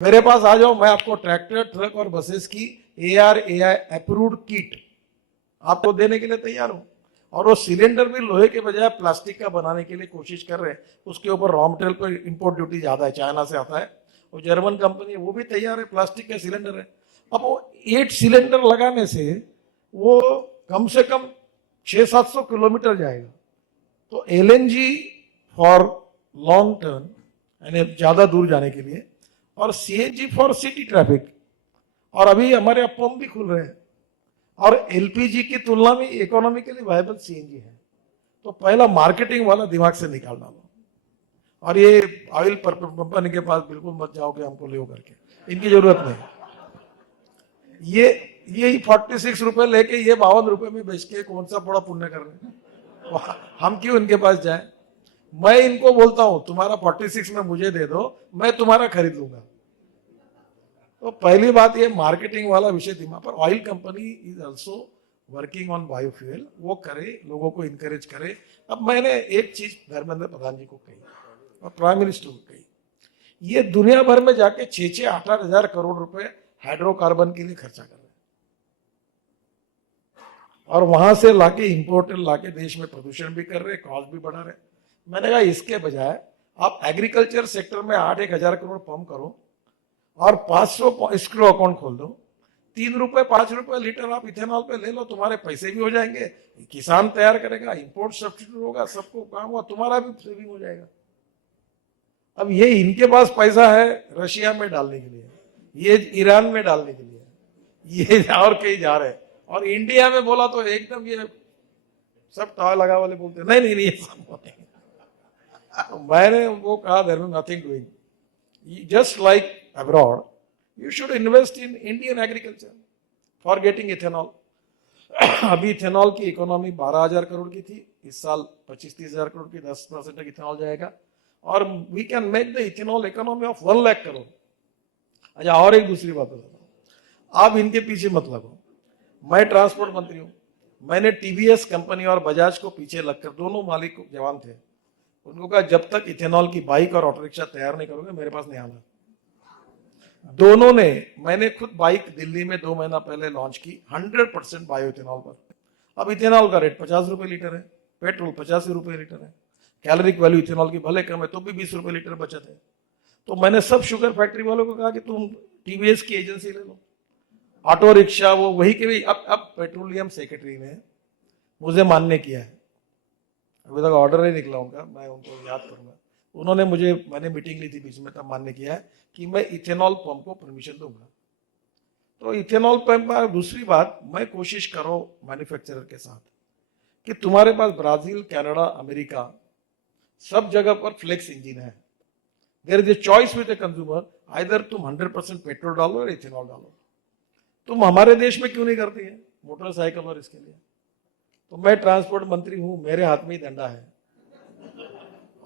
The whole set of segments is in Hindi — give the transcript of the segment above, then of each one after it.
मेरे पास आ जाओ, मैं आपको ट्रैक्टर, ट्रक और बसेस की ARAI अप्रूव्ड किट आपको देने के लिए तैयार हूं। और वो सिलेंडर भी लोहे के बजाय प्लास्टिक का बनाने के लिए कोशिश कर रहे हैं। उसके ऊपर रॉ मटेरियल पर इंपोर्ट ड्यूटी ज्यादा है, चाइना से आता है। वो जर्मन कंपनी है, वो भी तैयार है, प्लास्टिक के सिलेंडर है। अब वो 8 सिलेंडर लगाने से वो कम से कम 600-700 किलोमीटर जाएगा। तो LNG फॉर लॉन्ग टर्म, यानी ज्यादा दूर जाने के लिए, और CNG फॉर सिटी ट्रैफिक। और अभी हमारे यहाँ पंप भी खुल रहे हैं, और LPG की तुलना में इकोनॉमिकली वायबल CNG है। तो पहला मार्केटिंग वाला दिमाग से निकाल डालो। और ये ऑयल कंपनी के पास बिल्कुल मत जाओगे हमको ले करके, इनकी जरूरत नहीं। ये 46 रुपए लेके ये 52 रुपए में बेच के कौन सा बड़ा पुण्य कर रहे हैं, हम क्यों इनके पास जाए। मैं इनको बोलता हूं तुम्हारा 46 में मुझे दे दो, मैं तुम्हारा खरीद लूंगा। तो पहली बात ये मार्केटिंग वाला विषय दिमाग पर। Oil company is also working on biofuel, वो करे, लोगों को इनकरेज करे। अब मैंने एक चीज धर्मेंद्र प्रधान जी को कही और प्राइम मिनिस्टर को कही, ये दुनिया भर में जाके 6-8 हजार करोड़ रुपए हाइड्रोकार्बन के लिए खर्चा कर रहे हैं, और वहां से लाके इंपोर्टेड लाके देश में प्रदूषण भी कर रहे, कॉस्ट भी बढ़ा रहे। मैंने कहा इसके बजाय आप एग्रीकल्चर सेक्टर में 8-1 हजार करोड़ पंप करो और 500 स्क्रू अकाउंट खोल दो। 3 रुपए 5 रुपए लीटर आप इथेनॉल पे ले लो, तुम्हारे पैसे भी हो जाएंगे, किसान तैयार करेगा, इंपोर्ट सब्सिडी होगा, सबको काम हुआ, तुम्हारा भी सेविंग हो जाएगा। अब ये इनके पास पैसा है रशिया में डालने के लिए, ये ईरान में डालने के लिए, ये और कहीं जा रहे हैं। और इंडिया में बोला तो एकदम ये सब ताव लगा वाले बोलते नहीं नहीं नहीं ये सब नहीं। मैंने उनको कहा there is nothing doing, just like abroad, you should invest in Indian agriculture for getting ethanol. अभी इथेनॉल की इकोनॉमी 12,000 करोड़ की थी, इस साल 25-30 हजार करोड़ की, 10% तक इथेनॉल जाएगा, और we can make the ethanol economy of 1 lakh crore. अच्छा, और एक दूसरी बात बताता हूं, आप इनके पीछे मत लगो। मैं ट्रांसपोर्ट मंत्री हूं, मैंने TVS कंपनी और बजाज को पीछे लगकर, दोनों मालिक जवान थे, उनको कहा जब तक इथेनॉल की बाइक और ऑटो रिक्शा तैयार नहीं करोगे मेरे पास नहीं आना। दोनों ने, मैंने खुद बाइक दिल्ली में 2 महीना पहले लॉन्च की 100% बायो इथेनॉल पर। अब इथेनॉल का रेट 50 रुपए लीटर है, पेट्रोल 85 रुपए लीटर है, कैलोरिक वैल्यू इथेनॉल की भले कम है तो भी 20 रुपए लीटर बचत है। तो मैंने सब शुगर फैक्ट्री वालों को कहा कि तुम TVS की एजेंसी ले लो, ऑटो रिक्शा वो वही के भी। अब पेट्रोलियम सेक्रेटरी ने मुझे मान्य किया है, अभी तक ऑर्डर नहीं निकला उनका, मैं उनको याद करूंगा। उन्होंने मुझे, मैंने मीटिंग ली थी बीच में, तब मान्य किया है कि मैं इथेनॉल पंप को परमिशन दूंगा। तो इथेनॉल पंप में दूसरी बात, मैं कोशिश करो मैन्युफैक्चरर के साथ कि तुम्हारे पास ब्राजील, कनाडा, अमेरिका सब जगह पर फ्लेक्स इंजन है। There is a choice with a consumer, either तुम 100% पेट्रोल डालो या इथेनॉल डालो। तुम हमारे देश में क्यों नहीं करती है मोटरसाइकिल और इसके लिए? तो मैं ट्रांसपोर्ट मंत्री हूं, मेरे हाथ में ही डंडा है,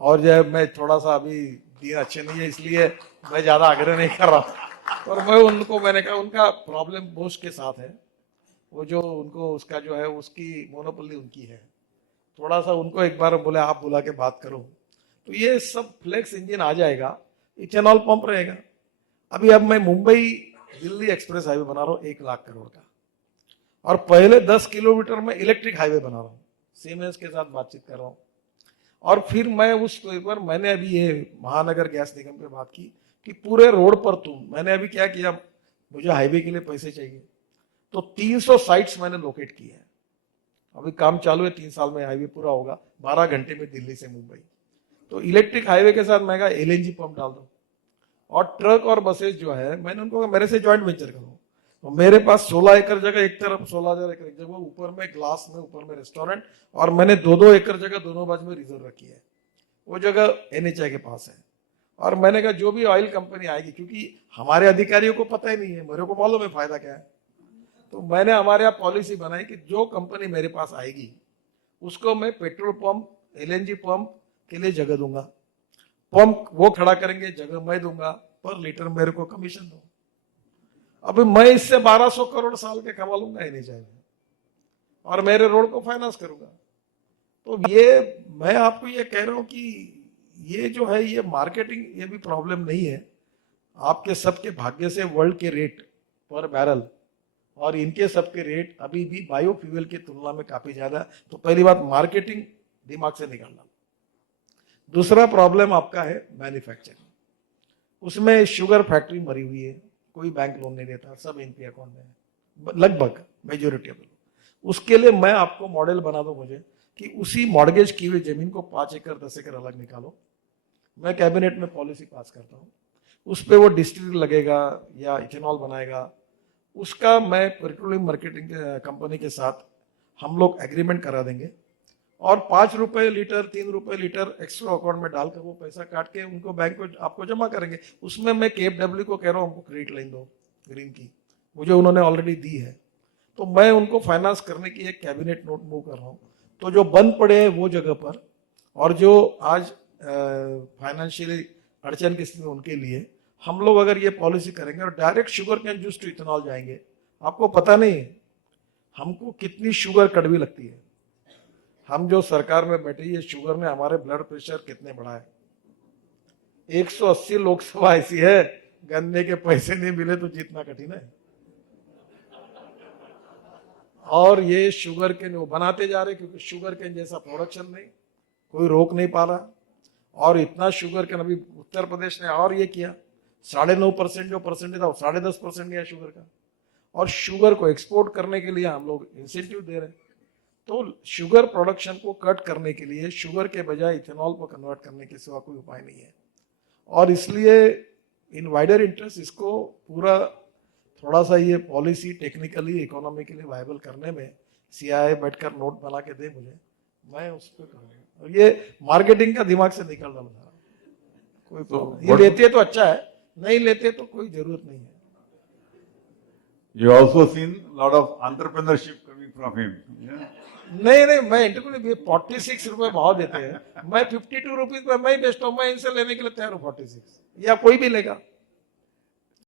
और जो है मैं थोड़ा सा अभी दिन अच्छे नहीं है इसलिए मैं ज्यादा आग्रह नहीं कर रहा। और मैं उनको, मैंने कहा उनका प्रॉब्लम बोस के साथ है, वो जो उनको उसका जो है उसकी मोनोपोली उनकी है, थोड़ा सा उनको एक बार बोले आप बुला के बात करो। तो ये सब फ्लेक्स इंजन आ जाएगा, इथेनॉल पंप रहेगा। अब मैं मुंबई दिल्ली एक्सप्रेस हाईवे बना रहा हूँ 1 लाख करोड़ का, और पहले 10 किलोमीटर में इलेक्ट्रिक हाईवे बना रहा हूँ, सीमेंस के साथ बातचीत कर रहा हूँ। और फिर मैं उस पर, मैंने अभी ये महानगर गैस निगम पे बात की कि पूरे रोड पर मैंने अभी क्या किया, मुझे हाईवे के लिए पैसे चाहिए, तो 300 साइट्स मैंने लोकेट की है। अभी काम चालू है, 3 साल में हाईवे पूरा होगा, 12 घंटे में दिल्ली से मुंबई। तो इलेक्ट्रिक हाईवे के साथ मैं कहा LNG पंप डाल दो, और ट्रक और बसेस जो है मैंने उनको कहा मेरे से ज्वाइंट वेंचर करो। तो मेरे पास 16 एकड़ जगह एक तरफ, 16,000 एकड़ एक जगह, ऊपर में ग्लास में, ऊपर में रेस्टोरेंट, और मैंने 2-2 एकड़ जगह दोनों बाजू में रिजर्व रखी है। वो जगह NHAI के पास है। और मैंने कहा जो भी ऑयल कंपनी आएगी, क्योंकि हमारे अधिकारियों को पता ही नहीं है, मेरे को मालूम है फायदा क्या है, तो मैंने हमारे यहाँ पॉलिसी बनाई कि जो कंपनी मेरे पास आएगी उसको मैं पेट्रोल पंप, LNG पंप के लिए जगह दूंगा, पंप वो खड़ा करेंगे, जगह मैं दूंगा, पर लीटर मेरे को कमीशन दो। अभी मैं इससे 1200 करोड़ साल के कमा लूंगा NHAI में, और मेरे रोड को फाइनेंस करूंगा। तो ये मैं आपको ये कह रहा हूं कि ये जो है ये मार्केटिंग, ये भी प्रॉब्लम नहीं है। आपके सबके भाग्य से वर्ल्ड के रेट पर बैरल और इनके सबके रेट अभी भी बायोफ्यूल की तुलना में काफी ज्यादा है। तो पहली बात मार्केटिंग दिमाग से निकालना। दूसरा प्रॉब्लम आपका है मैन्युफैक्चरिंग, उसमें शुगर फैक्ट्री मरी हुई है, कोई बैंक लोन नहीं देता, सब एनपी अकाउंट में है लगभग मेजोरिटी ऑफ। उसके लिए मैं आपको मॉडल बना दूं मुझे कि उसी मॉडगेज की हुई जमीन को 5 एकड़ 10 एकड़ अलग निकालो, मैं कैबिनेट में पॉलिसी पास करता हूँ, उस पर वो डिस्टिलरी लगेगा या इथेनॉल बनाएगा, उसका मैं पेट्रोलियम मार्केटिंग कंपनी के साथ हम लोग एग्रीमेंट करा देंगे और 5 रुपए लीटर 3 रुपए लीटर एक्स्ट्रा अकाउंट में डालकर वो पैसा काट के उनको बैंक को आपको जमा करेंगे। उसमें मैं KFW को कह रहा हूँ हमको क्रेडिट लाइन दो ग्रीन की, मुझे उन्होंने ऑलरेडी दी है, तो मैं उनको फाइनेंस करने की एक कैबिनेट नोट मूव कर रहा हूँ। तो जो बंद पड़े हैं वो जगह पर और जो आज फाइनेंशियली अड़चन की स्थिति उनके लिए हम लोग अगर ये पॉलिसी करेंगे और direct sugar cane juice to ethanol जाएंगे, आपको पता नहीं हमको कितनी शुगर कड़वी लगती है। हम जो सरकार में बैठे ये शुगर ने हमारे ब्लड प्रेशर कितने बढ़ाए। 180 लोकसभा ऐसी है, गन्ने के पैसे नहीं मिले तो जीतना कठिन है। और ये शुगर केन वो बनाते जा रहे क्योंकि शुगर केन जैसा प्रोडक्शन नहीं, कोई रोक नहीं पा रहा। और इतना शुगर केन अभी उत्तर प्रदेश ने और ये किया, 9.5% जो परसेंटेज था वो 10.5% गया शुगर का, और शुगर को एक्सपोर्ट करने के लिए हम लोग इंसेंटिव दे रहे हैं। तो शुगर प्रोडक्शन को कट करने के लिए शुगर के बजाय इथेनॉल को कन्वर्ट करने के सिवा कोई उपाय नहीं है। और इसलिए इन वाइडर इंटरेस्ट इसको पूरा थोड़ा सा ये पॉलिसी टेक्निकली इकोनॉमिकली वायबल करने में सीआईआई बैठकर नोट बना के दे मुझे, मैं उस पर करूँगा। और ये मार्केटिंग का दिमाग से निकल रहा है, कोई प्रॉब्लम ये लेते तो अच्छा है, नहीं लेते तो कोई जरूरत नहीं है। You also seen lot of entrepreneurship coming from him. Yeah? नहीं, मैं इंटरव्यू 46 रुपए भाव देते हैं, मैं 52 रुपीज में मैं बेचता हूँ, मैं इनसे लेने के लिए तैयार हूँ 46, या कोई भी लेगा।